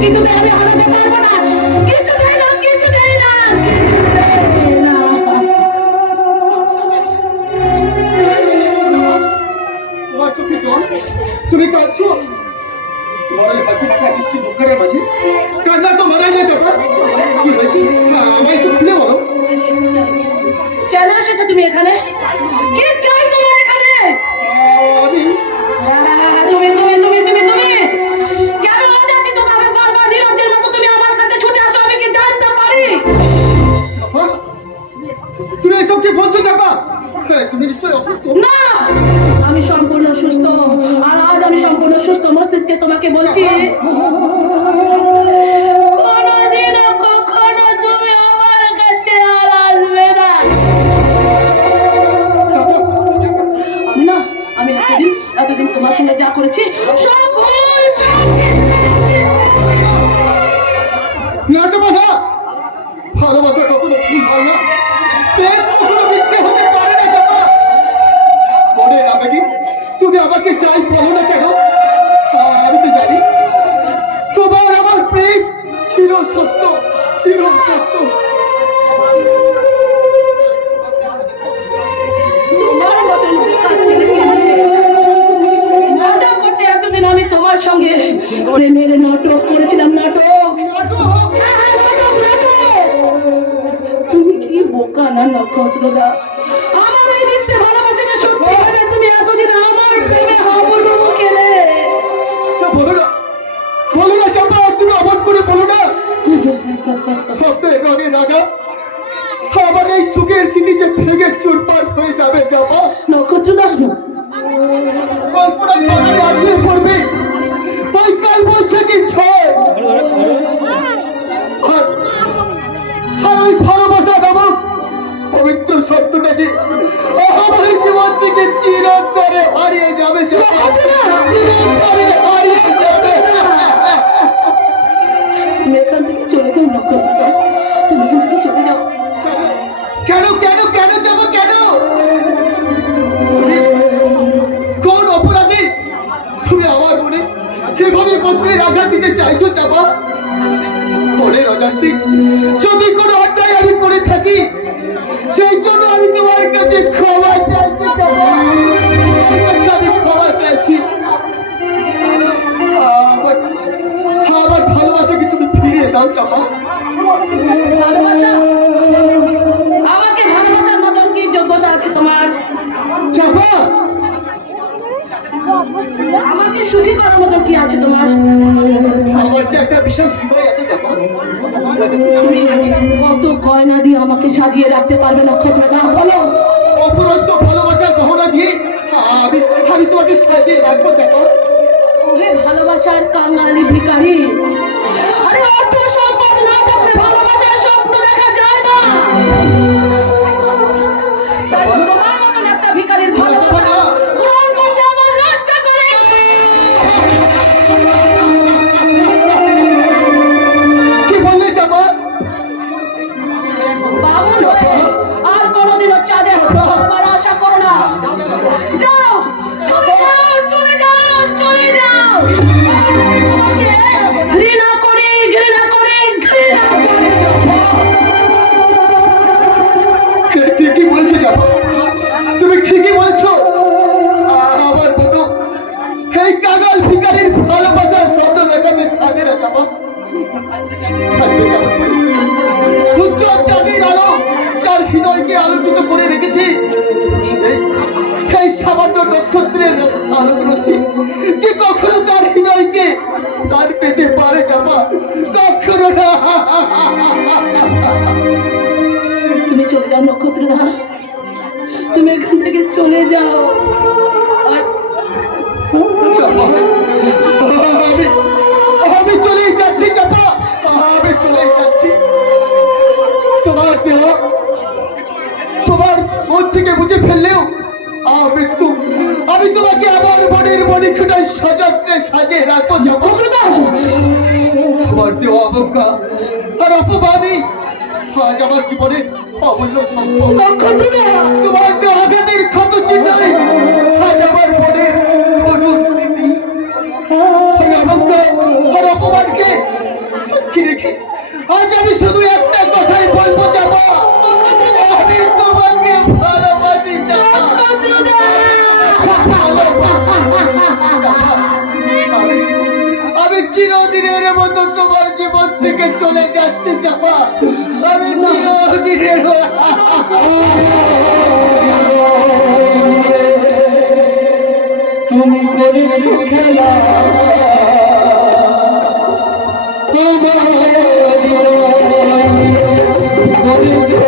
কিন্তু আমি হারাতে পারবো না। কিছু দেয় না, কিছু দেয় না, কিছু দেয় না। তোমার চোখে জল, তুমি কাঁদছো? তোমার এই হাসি মাথা বৃষ্টি দুঃখের মাঝে কান্না তো মানাই না চাপা। কি হয়েছে আমায় একটু খুলে বলো। কেন এসেছো তুমি এখানে? কি চাই তোমার এখানে? আমি তুমি তুমি তুমি তুমি তুমি কেন আজ তোমাকে বারবার নিরঞ্জের মতো তুমি আমার কাছে ছুটে আসো? আমি কি জানতে পারি? চাপা, তুমি এসব কি বলছো চাপা? তুমি নিশ্চয়ই অসুস্থ। না, আমি সম্পূর্ণ সুস্থ। আর আজ আমি সম্পূর্ণ সুস্থ মস্তিষ্কে তোমাকে বলছি, কোনোদিনও কখনো তুমি আমার কাছে আর আসবে না। আমি না, আমি এতদিন তোমার সঙ্গে যা করেছি সব ভুল, সব না চাপা না, ভালোবাসা কখনো ভুল হয় না, প্রেম কখনো মিথ্যে হতে পারে না চাপা। মনে রাখবে, তুমি আমাকে যাই বলো না কেন, আমি তো জানি তোমার আমার প্রেম ছিল সত্য, ছিল সত্য। তোমার মতন বোকা ছেলেকে মজা করতে এতদিন আমি তোমার সঙ্গে প্রেমের নাটক করেছিলাম, নাটক। তুমি কি বোকা না নক্ষত্রদা? আমার এই মিথ্যে ভালোবাসাটা সত্যি হবে তুমি এতদিন আমার প্রেমে হাবুডুবু খেলে। বলো না, বলো না চাপা, তুমি অবাক করে বলো না। স্বপ্নের রঙে রাগা আমার এই সুখের স্মৃতি যে ভেঙে চুরপাট হয়ে যাবে চাপা। নক্ষত্রদা, কল্পনার বাজারে আছে পড়বে ওই কাল বৈশাখী ঝড়। আর ওই ভালোবাসা নামক পবিত্র শব্দটা যে আমার জীবন থেকে চিরতরে হারিয়ে যাবে চাপা, চিরতরে হারিয়ে যাবে। তুমি এখান থেকে চলে যাও নক্ষত্রদা, তুমি এখান থেকে চলে যাও। কেন কেন কেন যাবো কেন? কোন অপরাধী তুমি আমার মনে কিভাবে বজ্রের আঘাত দিতে চাইছো চাপা? মনের অজান্তে যদি কোনো অন্যায় আমি করে থাকি সেই জন্য আমি তোমার কাছে ক্ষমা চাইছি চাপা, তোমার কাছে আমি ক্ষমা চাইছি। আমার আমার ভালোবাসাকে তুমি ফিরিয়ে দাও চাপা। ভালোবাসা? আমাকে ভালোবাসার মতন কি যোগ্যতা আছে তোমার? চাপা আমাকে সুখী করার মতন কি আছে তোমার? আমার যে একটা বিশাল হৃদয় আছে চাপা। তুমি কত গয়না দিয়ে আমাকে সাজিয়ে রাখতে পারবে নক্ষত্রদা, বলো? অপরন্ত ভালোবাসার গহনা দিয়ে আমি আমি তোমাকে সাজিয়ে রাখবো চাপা। ওহে ভালোবাসার কাঙালি ভিখারি, আরে অর্থ সম্পদ না থাকলে ভালোবাসার স্বপ্ন দেখা যায় না। তাই তোমার মতন একটা ভিখারির ভালোবাসা গ্রহণ করতে আমার লজ্জা করে। কি বললে চাপা? বাবুর হয়ে আর কোনোদিনও চাঁদে হবার আশা করো না। যাও, চলে যাও, চলে যাও, চলে যাও। ঘৃণা করি, ঘৃণা করি, ঘৃণা করি। ঠিকই বলছো চাপা, তুমি ঠিকই বলছো। আমার মতো এই কাগাল ভিখারির ভালোবাসার শব্দ দেখাতে সাজে না চাপা, সাজবে না। উজ্জ্বল চাঁদের আলো যার হৃদয়কে আলোকিত করে রেখেছে এই সামান্য নক্ষত্রের আলোক রশ্মি যে কখনো তার হৃদয়কে তার পেতে পারে চাপা, কখনো না। তুমি চলে যাও নক্ষত্রদা, তুমি এখান থেকে চলে যাও। আর চাপা, আমি চলেই যাচ্ছি চাপা, আমি চলেই যাচ্ছি। তোমার দেহ তোমার মন থেকে বুঝে ফেললেও আমি তোমাকে আমার মনের মণিক্ষুটায় সযত্নে সাজিয়ে রাখবো যাবো। আমার দেহ অবজ্ঞা আর অপমানই আজ আমার জীবনের অমূল্য সম্পদ। তোমার দেহ আঘাতের ক্ষত চিহ্নই আজ আমার মনের মধুর স্মৃতি। এই অবজ্ঞা আর অপমানকে মতো তোমার জীবন থেকে চলে যাচ্ছে চাপা। আমি চিরদিনের তুমি করেছো খেলা আমার করেছো